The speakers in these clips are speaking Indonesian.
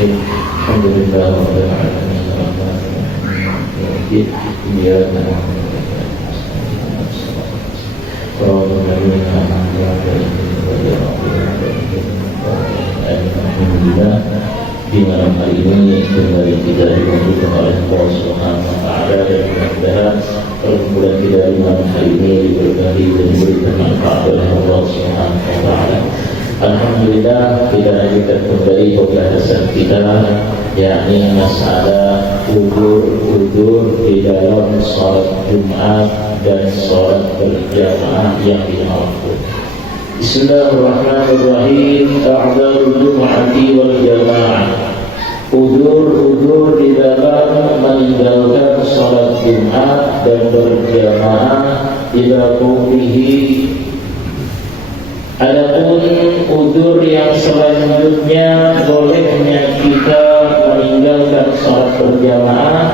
Bismillahirrahmanirrahim. Alhamdulillah rabbil alamin. Iyyaka na'budu wa iyyaka Alhamdulillah, di malam hari ini kembali kita dibantu oleh Allah Subhanahu wa Ta'ala, dan mudah-mudahan perkumpulan kita di malam hari ini diberkahi dan diberikan manfaat oleh Allah Subhanahu wa Ta'ala. Alhamdulillah, kita lanjutkan kembali pembahasan kita, yakni masalah udzur di dalam sholat Jumat dan sholat berjamaah yang lima waktu. Bismillahirrahmanirrahim. A'dzarul jum'ati wal jamaah. Udzur di dalam meninggalkan sholat Jumat dan berjamaah ila qaulihi. Adapun udzur yang selanjutnya, bolehnya kita meninggalkan sholat berjamaah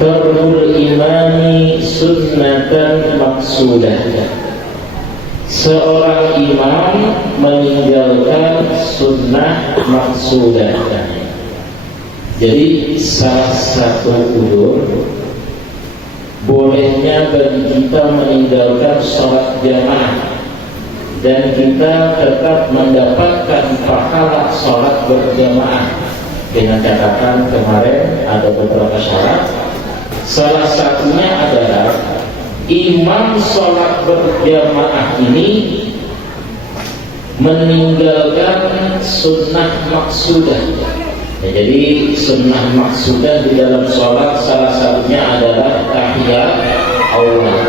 tarkul imami sunnatan maksudah. Seorang imam meninggalkan sunnah maksudah. Jadi salah satu udzur bolehnya bagi kita meninggalkan sholat jamaah dan kita tetap mendapatkan pahala sholat berjamaah, dengan catatan kemarin ada beberapa syarat. Salah satunya adalah imam sholat berjamaah ini meninggalkan sunnah maksudah. Ya, jadi sunnah maksudah di dalam sholat salah satunya adalah tahiyat awal.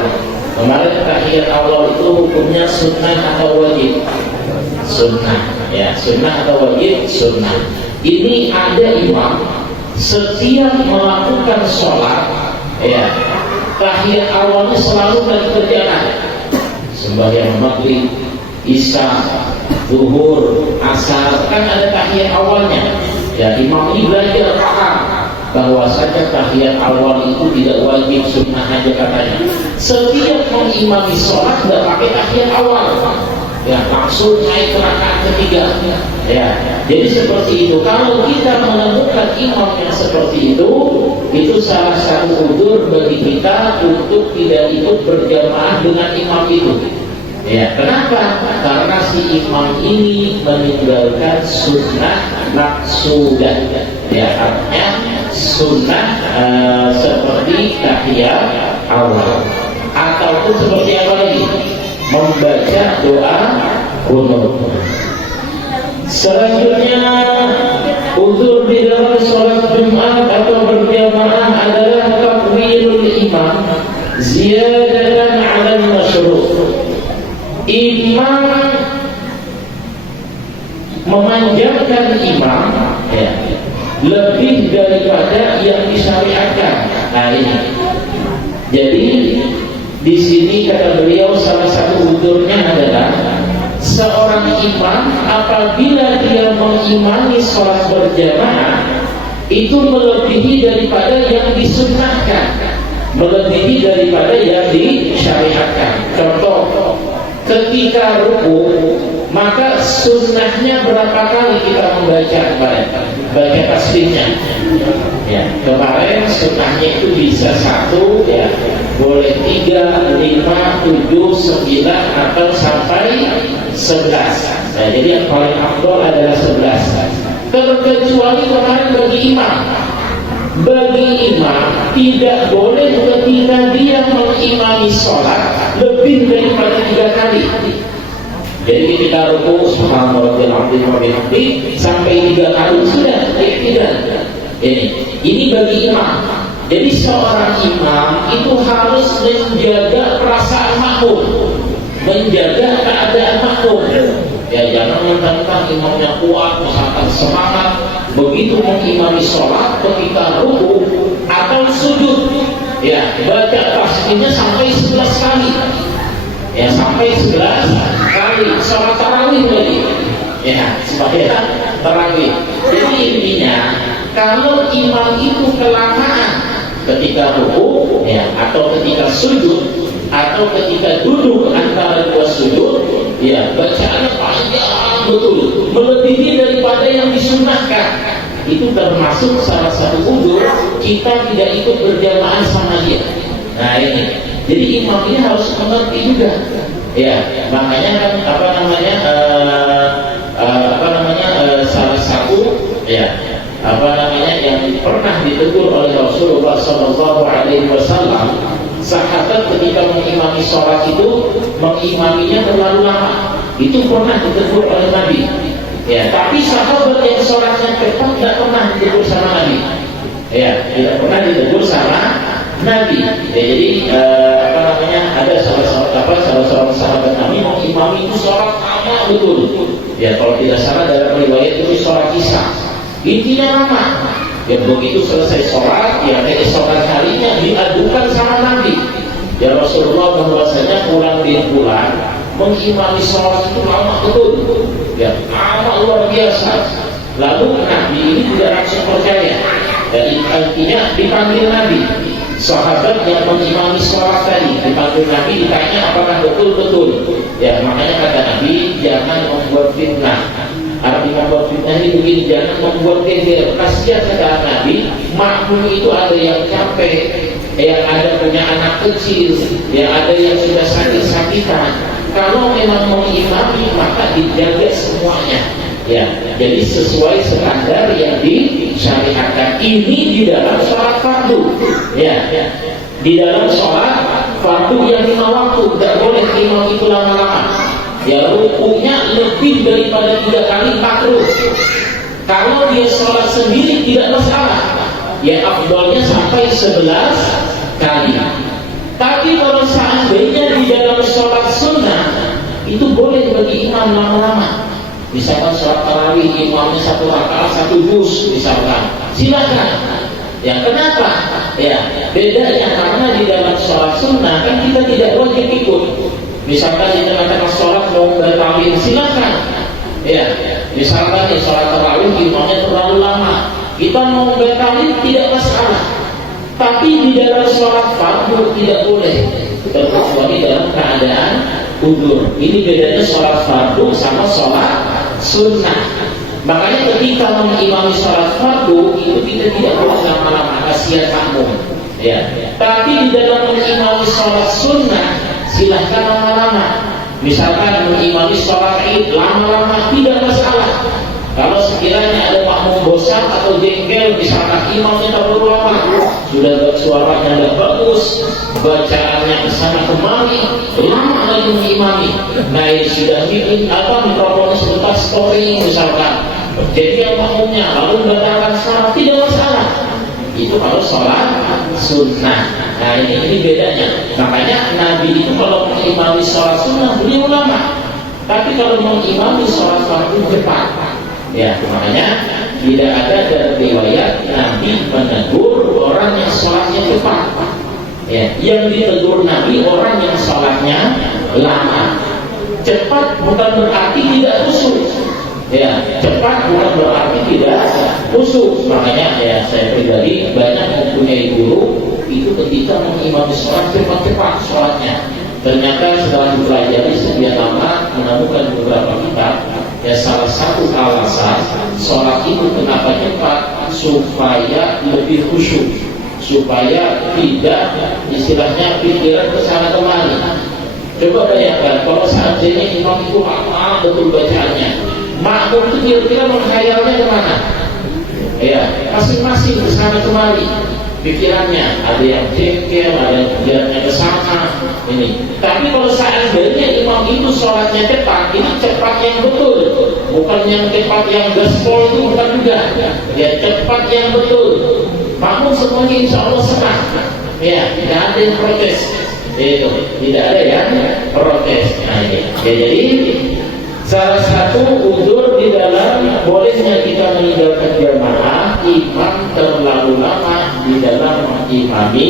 Kemarin tahiyat awal itu hukumnya sunnah atau wajib? Sunnah, ya, sunnah atau wajib? Sunnah. Ini ada imam setiap melakukan sholat, ya, tahiyat awalnya selalu dari kerjaan. Sembahyang maghrib, isya, zuhur, asar, kan ada tahiyat awalnya. Ya, imam ini belajar paham bahwasanya tahiyat awal itu tidak wajib, sunnah aja katanya. Setiap mengimami sholat tidak pakai tahiyat awal, ya, langsung naik ke rakaat ketiga. Ya, jadi seperti itu. Kalau kita menemukan imam yang seperti itu salah satu udzur bagi kita untuk tidak ikut berjamaah dengan imam itu. Ya, kenapa? Karena si imam ini meninggalkan sunnah maksudah. Ya, artinya sunnah seperti tahiyat awal, ataupun seperti apa lagi? Membaca doa qunut. Selanjutnya, udzur di dalam sholat Jumat atau berjamaah adalah takwilul imam ziyadatan 'ala al-masyru'. Imam memanjangkan imam, ya, lebih daripada yang disyariatkan. Nah, ini. Jadi di sini kata beliau salah satu udzurnya adalah seorang imam apabila dia mengimami sholat berjamaah itu melebihi daripada yang disunnahkan, melebihi daripada yang disyariatkan. Contoh, ketika ruku, maka sunnahnya berapa kali kita membaca baca tasbihnya? Ya, kemarin sunnahnya itu bisa 1, ya, boleh 3, 5, 7, 9 atau sampai 11. Nah, jadi yang paling afdal adalah 11. Terkecuali kemarin bagi imam. Bagi imam tidak boleh ketika dia mengimami sholat lebih daripada 3 kali. Jadi ketika ruku subhanallahil azim wa bihamdihi sampai 3 kali sudah, tidak. Ini bagi imam. Jadi seorang imam itu harus menjaga perasaan makmum, menjaga keadaan makmum. Ya, jangan mentang-mentang imamnya kuat, misalkan semangat, begitu mengimami sholat ketika ruku atau sujud, ya, baca tasbihnya sampai 11 kali. Ya, sampai 11 kali sholat tarawih lagi. Ya, sebagai tarawih. Jadi intinya, kalau imam itu kelamaan ketika ruku, ya, atau ketika sujud, atau ketika duduk antara 2 sujud, ya, bacaannya panjang betul, melebihi daripada yang disunnahkan. itu termasuk salah satu uzur kita tidak ikut berjamaah sama dia. Nah ini, jadi imam ini harus mengerti juga. Ya, makanya kan salah satu ya yang pernah ditegur oleh Rasulullah SAW, sahabat ketika mengimami sholat itu mengimaminya terlalu lama, itu pernah ditegur oleh Nabi. Ya, tapi sahabat yang sholatnya cepat tidak pernah ditegur sama Nabi. Ya, tidak pernah ditegur sama Nabi. Ya, jadi ada salah seorang sahabat Nabi mengimami itu sholat lama betul. Ya, kalau tidak salah dalam riwayat itu sholat Isya. Intinya lama. Ya, begitu selesai sholat, ya keesokan harinya diadukan sama Nabi. Ya Rasulullah bahwasanya pulang mengimami sholat itu lama betul. Ya, lama luar biasa. Lalu Nabi ini tidak langsung percaya. Dan artinya dipanggil Nabi. Sahabat yang mengimami sholat tadi dipanggil Nabi, ditanya apakah betul-betul. Ya, makanya kata Nabi, jangan membuat fitnah. Arti membuat fitnah ini begini, jangan membuat geger. Kasihan kata Nabi, makmum itu ada yang capek, yang ada punya anak kecil, yang ada yang sudah sakit-sakitan. Kalau memang mengimami maka dijaga semuanya. Ya, jadi sesuai standar yang disyariatkan. Ini di dalam sholat fardu. Ya, di dalam sholat fardu yang 5 waktu, tidak boleh imam itu lama-lama. Ya, rukunya lebih daripada 3 kali makruh. Kalau dia sholat sendiri tidak masalah. Ya, afdalnya sampai 11 kali. Tapi kalau seandainya di dalam sholat sunnah, itu boleh bagi imam lama-lama. Misalkan sholat tarawih imamnya 1 rakaat 1 juz misalkan, silakan. Ya, kenapa? Ya, bedanya karena di dalam sholat sunnah kan kita tidak wajib ikut. Misalkan di tengah-tengah sholat mau tarawih, silakan. Ya, misalkan di sholat tarawih imamnya terlalu lama, kita mau tarawih tidak masalah. Tapi di dalam sholat fardu tidak boleh, terkecuali dalam keadaan udzur. Ini bedanya sholat fardu sama sholat sunnah. Makanya ketika mengimami sholat fardu itu kita tidak boleh lama-lama, kasihan makmum. Ya. Tapi di dalam mengimami sholat sunnah silahkan lama-lama. Misalkan mengimami sholat Id lama-lama tidak masalah. Kalau sekiranya ada makmum bosan atau jengkel, misalkan imamnya terlalu lama, sudah suaranya tidak bagus, bacaannya kesana kemari, lama lagi mengimami. Nah, sudah mikrofonnya sebentar story misalkan. Jadi yang makmumnya lalu membatalkan sholat tidak masalah. Itu kalau sholat sunnah. Nah, ini bedanya. Makanya Nabi itu kalau mengimami sholat sunnah beliau lama. Tapi kalau mengimami sholat fardu cepat. Ya, makanya tidak ada dalam riwayat Nabi menegur orang yang sholatnya cepat. Ya, yang ditegur Nabi orang yang sholatnya lama. Cepat bukan berarti tidak khusyuk. Ya, cepat bukan berarti tidak khusyuk. Makanya ya saya pribadi banyak mempunyai guru itu ketika mengimami sholat cepat-cepat sholatnya. Ternyata setelah dipelajari sekian lama menemukan beberapa kitab. Ya, salah satu alasan sholat itu kenapa cepat supaya lebih khusyuk, supaya tidak istilahnya pikiran kesana kemari. Coba bayangkan kalau seandainya imam itu hafal betul bacaannya, makmum itu kira-kira menghayalnya kemana? Ya, masing-masing kesana kemari pikirannya, ada yang jengkel, ada yang pikirannya kesana. Ini. Tapi kalau seandainya imam itu sholatnya cepat, ini cepat yang betul, bukan yang cepat yang gaspol itu bukan juga. Ya, cepat yang betul. Makmum semuanya insya Allah senang. Ya, tidak ada yang protes. Itu tidak ada yang protes. Nah, ini. Ya, jadi salah satu uzur di dalam bolehnya kita meninggalkan jamaah, imam terlalu lama di dalam mengimami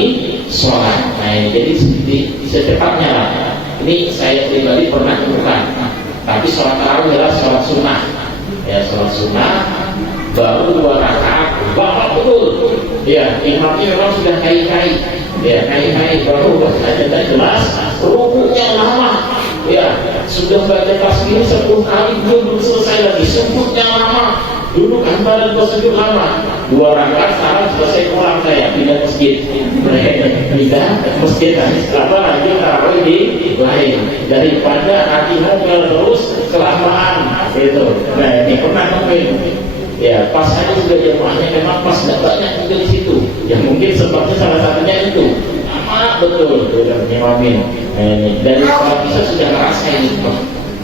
sholat. Nah, jadi secepatnya lah. Ini saya pribadi pernah lakukan. Tapi sholat tarawih adalah sholat sunnah. Ya, sholat sunnah baru 2 rakaat, bapak betul. Ya, imamnya memang sudah kai-kai. Ya, kai-kai baru bacanya jelas, rukunya lama. Ya, sudah baca tasbih 10 kali belum selesai lagi, sebutnya lama. Dulu kan badan tersebut lama 2 rakaat, sekarang selesai pulang saya pindah masjid. Pindah masjid lagi tarawih di lain daripada nanti ngomel terus kelamaan itu. Nah ini pernah ngomel. Ya pas saya juga jamaahnya memang pas nggak banyak juga di situ. Ya mungkin sebabnya salah satunya itu. Lama betul nyewamin. Dan kalau bisa sudah ngerasain itu.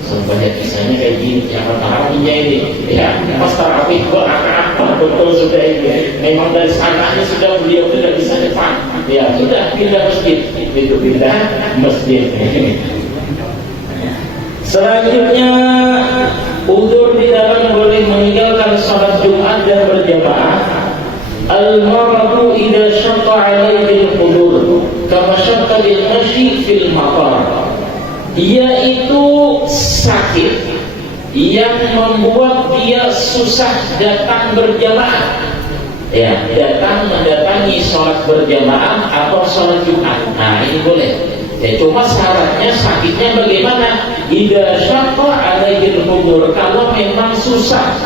Sebanyak kisahnya kayak gini, yang tarawihnya ini, ya pas tarawih gua apa betul sudah ini. Memang dari sananya sudah beliau sudah bisa depan, ya sudah pindah masjid, itu pindah masjid. Selanjutnya, udzur di dalam boleh meninggalkan sholat Jumat dan berjamaah. Al-maradu idza syaqqa 'alaihi al-hudur, kama syaqqa lil-mashi fil matar. Yaitu sakit yang membuat dia susah datang berjamaah, ya datang mendatangi sholat berjamaah atau sholat Jumat. Nah ini boleh. Ya cuma syaratnya sakitnya bagaimana? Idza syaqqa 'alaihi al-hudur, kalau memang susah.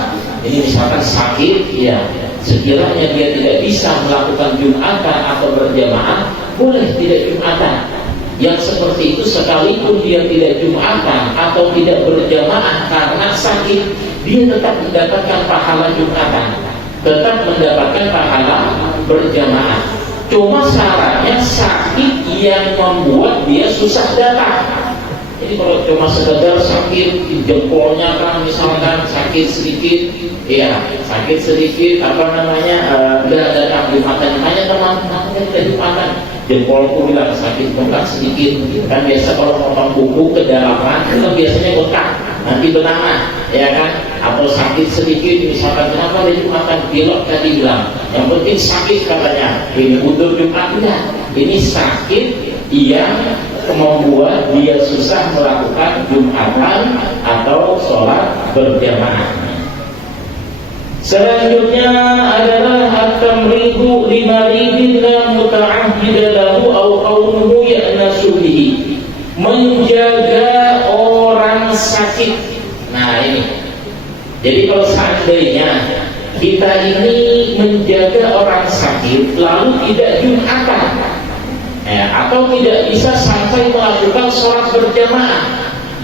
Ini misalkan sakit, ya sekiranya dia tidak bisa melakukan Jumatan atau berjamaah, boleh tidak Jumatan. Yang seperti itu sekalipun dia tidak Jumatan atau tidak berjamaah karena sakit, dia tetap mendapatkan pahala Jumatan, tetap mendapatkan pahala berjamaah. Cuma syaratnya sakit yang membuat dia susah datang. Jadi kalau cuma sekedar sakit jempolnya kan misalkan sakit sedikit, ya sakit sedikit nggak datang Jumatan, hanya teman-teman tidak Jumatan. Jempolku bilang sakit bengkak sedikit, kan biasa kalau potong kuku kedalaman itu biasanya bengkak, nanti benangan, ya kan? Atau sakit sedikit, misalkan kenapa ada Jumatan, pilot tadi bilang, yang penting sakit katanya. Ini udzur Jumat enggak? Ini sakit yang membuat dia susah melakukan Jumatan atau sholat berjamaah. Selanjutnya adalah at-tamridu limaridin la muta'ahhida lahu aw qawmuhu ya'nasu bihi, menjaga orang sakit. Nah ini, jadi kalau seandainya kita ini menjaga orang sakit lalu tidak Jumatan, atau tidak bisa sampai melakukan sholat berjamaah,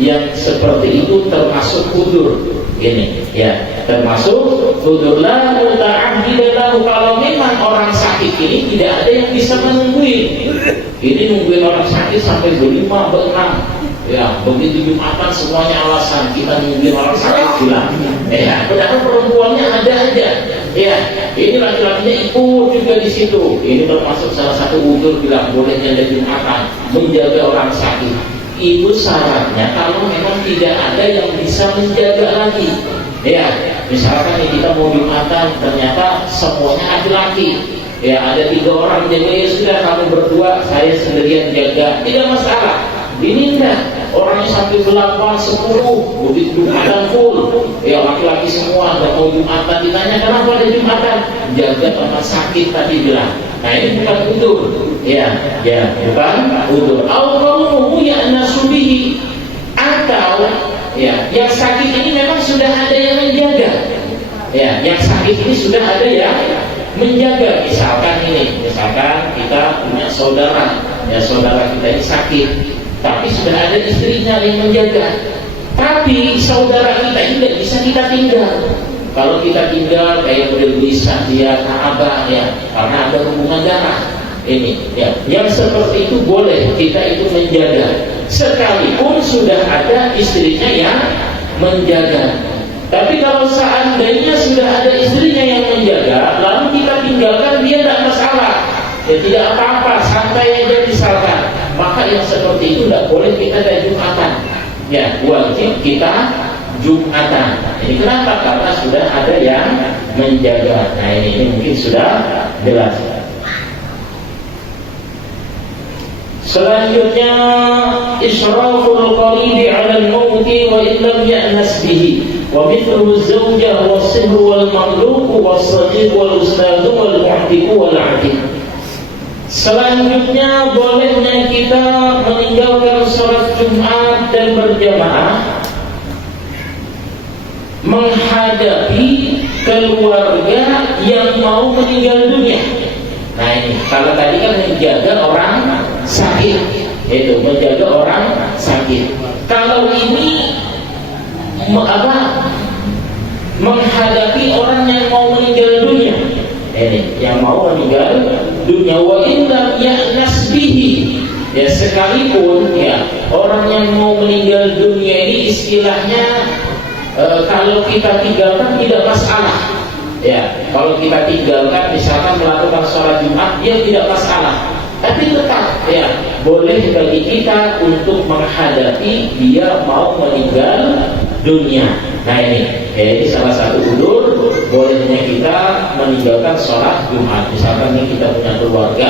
yang seperti itu termasuk udzur. Ini ya termasuk udzur la muta'ahhida lahu. Kalau memang orang sakit ini tidak ada yang bisa menungguin, ini nungguin orang sakit sampai berlima berenam, ya begitu Jumatan semuanya alasan kita nungguin orang sakit bilang, ya padahal perempuannya ada aja, ya ini laki-lakinya ikut juga di situ. Ini termasuk salah satu udzur bilang bolehnya ada Jumatan, menjaga orang sakit. Itu syaratnya kalau memang tidak ada yang bisa menjaga lagi. Ya, misalkan kita mau Jumatan ternyata semuanya laki-laki. Ya, ada 3 orang jaga, ya sudah kamu berdua, saya sendirian jaga, tidak masalah. Ini enggak, orangnya sampai 8, 10, begitu Jumatan full. Ya, laki-laki semua nggak mau Jumatan, ditanya kenapa ada Jumatan? Jaga tempat sakit tadi bilang. Nah ini bukan udzur, ya bukan udzur. Al-qawmuhu ya'nasu bihi, atau ya yang sakit ini memang sudah ada yang menjaga. Ya, yang sakit ini sudah ada yang menjaga. Misalkan kita punya saudara, ya saudara kita ini sakit, tapi sudah ada istrinya yang menjaga. Tapi saudara kita ini tidak bisa kita tinggal. Kalau kita tinggal kayak bergelisah dia abah, ya karena ada hubungan darah. Ini ya, yang seperti itu boleh kita itu menjaga, sekalipun sudah ada istrinya yang menjaga. Tapi kalau seandainya sudah ada istrinya yang menjaga, lalu kita tinggalkan dia, tidak masalah, ya tidak apa-apa, santai aja misalkan. Maka yang seperti itu tidak boleh kita ada Jumatan, ya wajib kita Jumatan. Ini kenapa? Karena sudah ada yang menjaga. Nah ini mungkin sudah jelas. Selanjutnya, israful qaribi 'ala al-mauti wa illam ya'nas bihi, wa mithlu az-zawjah was-sihru wal-mamluku was-saghir wal-ustadhu wal-mu'tiqu wal-'atiq. Selanjutnya, bolehnya kita meninggalkan sholat Jumat dan berjamaah menghadapi keluarga yang mau meninggal dunia. Nah ini, kalau tadi kan menjaga orang sakit, itu menjaga orang sakit. Kalau ini menghadapi orang yang mau meninggal dunia, ini yang mau meninggal dunia. Wa illam ya'nas bihi, ya sekalipun ya orang yang mau meninggal dunia ini istilahnya kalau kita tinggalkan tidak masalah. Ya, kalau kita tinggalkan misalkan melakukan sholat Jumat, dia tidak masalah. Tapi tetap ya boleh bagi kita untuk menghadapi dia mau meninggal dunia. Nah ini salah satu udzur bolehnya kita meninggalkan sholat Jumat. Misalkan ini kita punya keluarga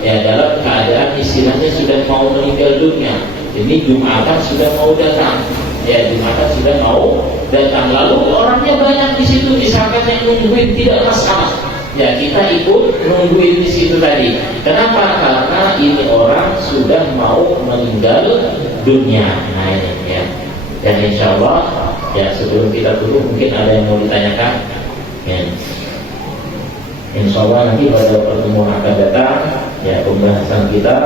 ya dalam keadaan istilahnya sudah mau meninggal dunia. Ini Jumatan sudah mau datang. Ya Jumatan sudah mau datang. Lalu orangnya banyak di situ, misalkan yang nungguin tidak masalah. Ya kita ikut nungguin di situ tadi. Kenapa? Karena ini orang sudah mau meninggal dunia. Nah ini ya. Dan insya Allah ya sebelum kita tutup mungkin ada yang mau ditanyakan. Ya. Insya Allah nanti pada pertemuan akan datang ya pembahasan kita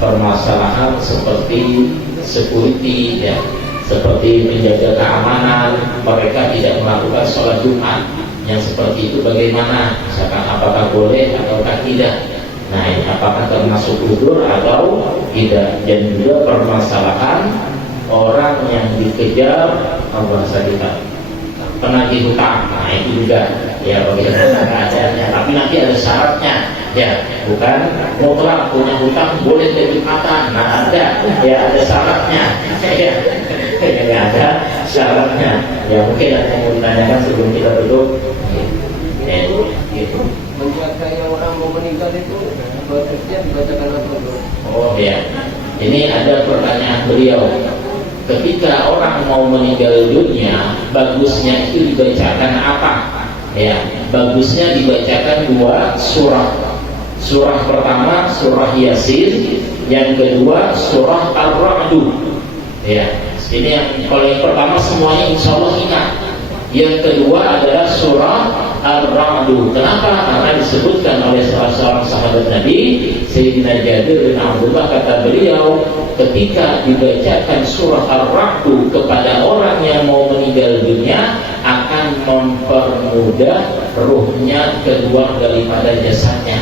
permasalahan seperti security ya, seperti menjaga keamanan mereka tidak melakukan sholat Jumat. Yang seperti itu bagaimana? Misalkan apakah boleh ataukah tidak? Nah ini apakah termasuk udzur atau tidak? Dan juga permasalahan orang yang dikejar bahasa kita penagih hutang. Nah itu juga ya bagaimana keadaannya. Tapi nanti ada syaratnya ya, bukan mutlak punya hutang boleh jadi Jumatan. Nah ada syaratnya ya. Tidak ada syaratnya. Ya mungkin ada yang mau ditanyakan sebelum kita tutup. Menjaga yang orang mau meninggal itu bagusnya dibacakan apa? Oh ya, ini ada pertanyaan beliau. Ketika orang mau meninggal dunia, bagusnya itu dibacakan apa? Ya, bagusnya dibacakan 2 surah. Surah pertama surah Yasin, yang kedua surah Ar-Ra'd. Ya. Ini yang kalau yang pertama semuanya insya Allah ingat. Yang kedua adalah surah Ar-Ra'd. Kenapa? Karena disebutkan oleh salah seorang sahabat Nabi Sayyidina Jabir bin Abdullah, kata beliau ketika dibacakan surah Ar-Ra'd kepada orang yang mau meninggal dunia akan mempermudah ruhnya keluar daripada jasadnya.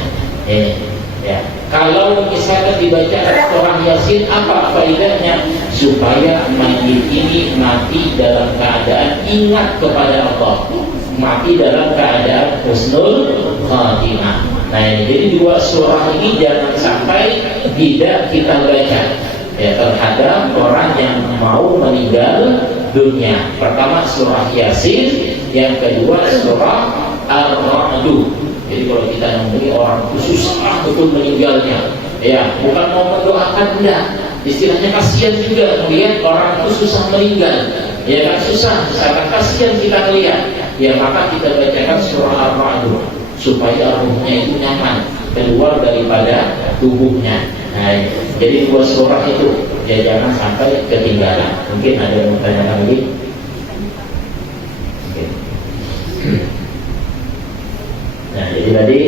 Ya. Kalau misalnya dibaca surah Yasin, apa faedahnya? Supaya mayit ini mati dalam keadaan ingat kepada Allah, mati dalam keadaan husnul khatimah. Nah jadi 2 surah ini jangan sampai tidak kita baca ya terhadap orang yang mau meninggal dunia. Pertama surah Yasin, yang kedua surah Ar-Ra'd. Jadi kalau kita nemui orang itu susah betul meninggalnya, ya bukan mau mendoakan enggak, istilahnya kasihan juga melihat orang itu susah meninggal, ya kan susah, misalkan kasihan kita melihat, ya maka kita bacakan surah Ar-Ra'd supaya ruhnya itu nyaman keluar daripada tubuhnya. Nah, jadi 2 surah itu ya jangan sampai ketinggalan. Mungkin ada yang mau tanyakan lagi? Nah, jadi tadi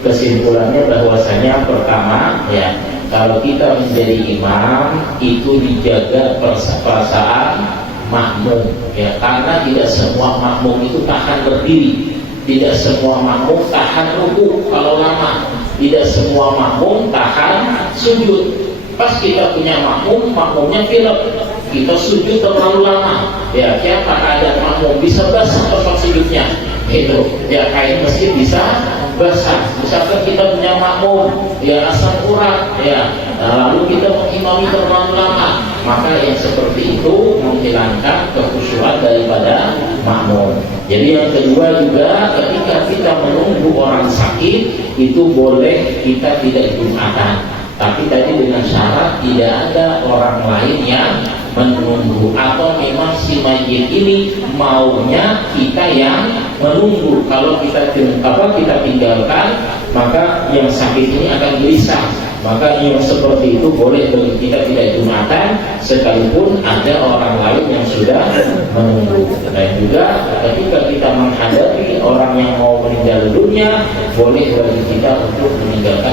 kesimpulannya bahwasanya pertama ya kalau kita menjadi imam itu dijaga perasaan makmum ya, karena tidak semua makmum itu tahan berdiri, tidak semua makmum tahan ruku kalau lama, tidak semua makmum tahan sujud. Pas kita punya makmum, makmumnya pilek, kita sujud terlalu lama ya, siapa ada makmum bisa basah tempat sujudnya itu ya, kain masjid bisa basah. Misalkan kita punya makmum ya asam urat ya, lalu kita mengimami terlalu lama, maka yang seperti itu menghilangkan kekhusyuan daripada makmum. Jadi yang kedua juga ketika kita menunggu orang sakit itu boleh kita tidak Jumatan, tapi tadi dengan syarat tidak ada orang lain yang menunggu, atau memang si mayit ini maunya kita yang menunggu. Kalau kita tinggalkan, maka yang sakit ini akan gelisah. Maka yang seperti itu boleh bagi kita tidak Jumatan sekalipun ada orang lain yang sudah menunggu. Dan juga ketika kita menghadapi orang yang mau meninggal dunia, boleh bagi kita untuk meninggalkan